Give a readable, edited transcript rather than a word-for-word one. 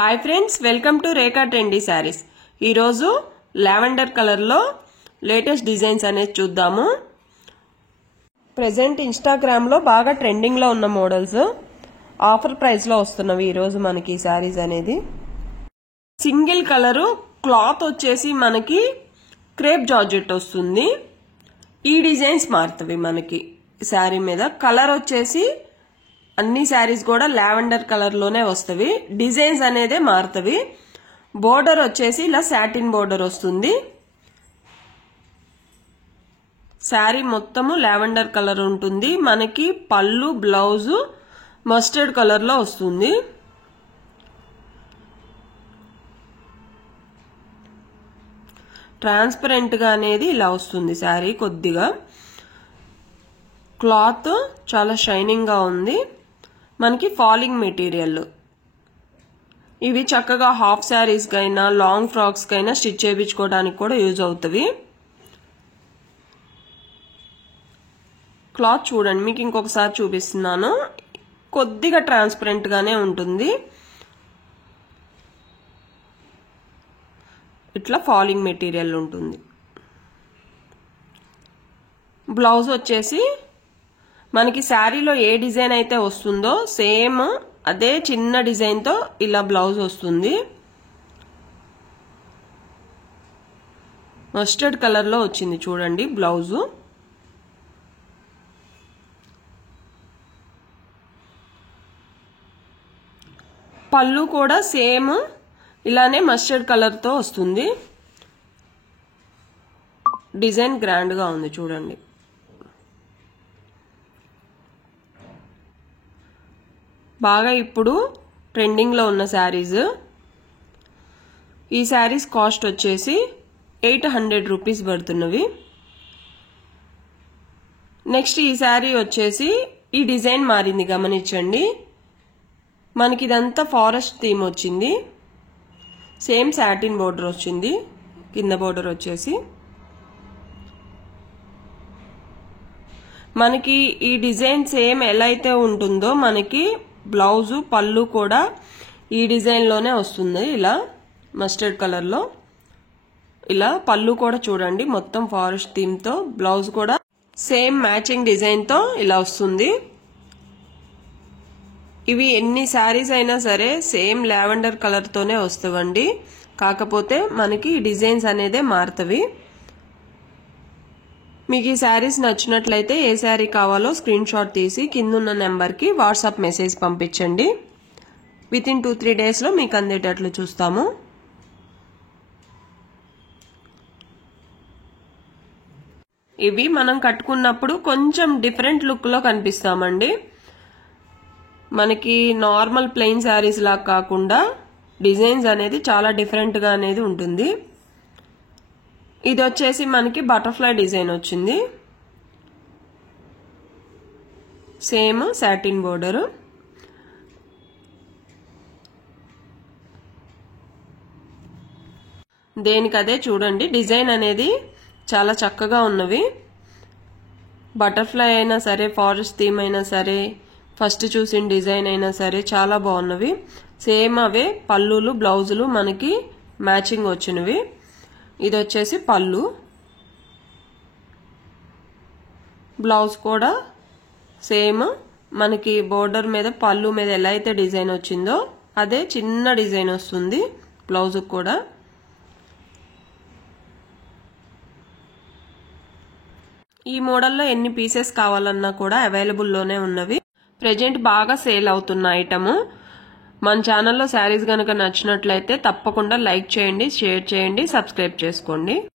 Hi friends, welcome to Rekha trendy saris. ఈరోజు lavender కలర్లో latest designs అనేది చూద్దాము. ప్రెజెంట్ ఇన్స్టాగ్రామ్లో బాగా ట్రెండింగ్లో ఉన్న మోడల్స్ ఆఫర్ ప్రైస్లో వస్తున్నవి ఈరోజు మనకి శారీస్ అనేది. సింగిల్ కలరు క్లాత్ వచ్చేసి మనకి క్రేప్ జార్జెట్ వస్తుంది. ఈ డిజైన్స్ మారుతవి మనకి శారీ మీద. కలర్ వచ్చేసి అన్ని శారీస్ కూడా లావెండర్ కలర్ లోనే వస్తవి. డిజైన్స్ అనేదే మారుతవి. బోర్డర్ వచ్చేసి ఇలా సాటిన్ బోర్డర్ వస్తుంది. శారీ మొత్తము లావెండర్ కలర్ ఉంటుంది. మనకి పళ్ళు బ్లౌజ్ మస్టర్డ్ కలర్ లో వస్తుంది. ట్రాన్స్పరెంట్ గా అనేది ఇలా వస్తుంది శారీ. కొద్దిగా క్లాత్ చాలా షైనింగ్ గా ఉంది. మనకి ఫాలింగ్ మెటీరియల్. ఇవి చక్కగా హాఫ్ శారీస్ కైనా లాంగ్ ఫ్రాక్స్ కైనా స్టిచ్ చేయించుకోవడానికి కూడా యూజ్ అవుతవి. క్లాత్ చూడండి, మీకు ఇంకొకసారి చూపిస్తున్నాను. కొద్దిగా ట్రాన్స్పరెంట్ గానే ఉంటుంది. ఇట్లా ఫాలింగ్ మెటీరియల్ ఉంటుంది. బ్లౌజ్ వచ్చేసి మనకి శారీలో ఏ డిజైన్ అయితే వస్తుందో సేమ్ అదే చిన్న డిజైన్ తో ఇలా బ్లౌజ్ వస్తుంది. మస్టర్డ్ కలర్ లో వచ్చింది చూడండి బ్లౌజ్. పళ్ళు కూడా సేమ్ ఇలానే మస్టర్డ్ కలర్ తో వస్తుంది. డిజైన్ గ్రాండ్ గా ఉంది చూడండి. బాగా ఇప్పుడు ట్రెండింగ్ లో ఉన్న శారీస్. ఈ శారీస్ కాస్ట్ వచ్చేసి 800 రూపీస్ పడుతున్నవి. నెక్స్ట్ ఈ శారీ వచ్చేసి ఈ డిజైన్ మారింది గమనించండి. మనకి ఇదంతా ఫారెస్ట్ థీమ్ వచ్చింది. సేమ్ సాటిన్ బోర్డర్ వచ్చింది. కింద బోర్డర్ వచ్చేసి మనకి ఈ డిజైన్ సేమ్ ఎలా అయితే ఉంటుందో మనకి బ్లౌజు పళ్ళు కూడా ఈ డిజైన్ లోనే వస్తుంది. ఇలా మస్టర్డ్ కలర్ లో ఇలా పళ్ళు కూడా చూడండి మొత్తం ఫారెస్ట్ థీమ్ తో. బ్లౌజ్ కూడా సేమ్ మ్యాచింగ్ డిజైన్ తో ఇలా వస్తుంది. ఇవి ఎన్ని శారీస్ అయినా సరే సేమ్ లావెండర్ కలర్ తోనే వస్తావండి. కాకపోతే మనకి డిజైన్స్ అనేదే మారుతవి. మీకు ఈ శారీస్ నచ్చినట్లయితే ఏ శారీ కావాలో స్క్రీన్ షాట్ తీసి కిందున్న నెంబర్కి వాట్సాప్ మెసేజ్ పంపించండి. వితిన్ 2-3 డేస్ లో మీకు అందేటట్లు చూస్తాము. ఇవి మనం కట్టుకున్నప్పుడు కొంచెం డిఫరెంట్ లుక్ లో కనిపిస్తామండి. మనకి నార్మల్ ప్లెయిన్ శారీస్ లాగా కాకుండా డిజైన్స్ అనేది చాలా డిఫరెంట్ గా అనేది ఉంటుంది. ఇది వచ్చేసి మనకి బటర్ఫ్లై డిజైన్ వచ్చింది. Same satin border. దేనికదే చూడండి. డిజైన్ అనేది చాలా చక్కగా ఉన్నవి. బటర్ఫ్లై అయినా సరే, ఫారెస్ట్ థీమ్ అయినా సరే, ఫస్ట్ చూసిన డిజైన్ అయినా సరే చాలా బాగున్నవి. సేమ్ అవే పళ్ళులు బ్లౌజులు మనకి మ్యాచింగ్ వచ్చినవి. ఇది వచ్చేసి పళ్ళు. బ్లౌజ్ కూడా సేమ్ మనకి బోర్డర్ మీద పళ్ళు మీద ఎలా అయితే డిజైన్ వచ్చిందో అదే చిన్న డిజైన్ వస్తుంది బ్లౌజ్ కూడా. ఈ మోడల్లో ఎన్ని పీసెస్ కావాలన్నా కూడా అవైలబుల్ లోనే ఉన్నవి. ప్రెజెంట్ బాగా సేల్ అవుతున్న ఐటమ్. మన ఛానల్లో శారీస్ గనక నచ్చినట్లయితే తప్పకుండా లైక్ చేయండి, షేర్ చేయండి, సబ్స్క్రైబ్ చేసుకోండి.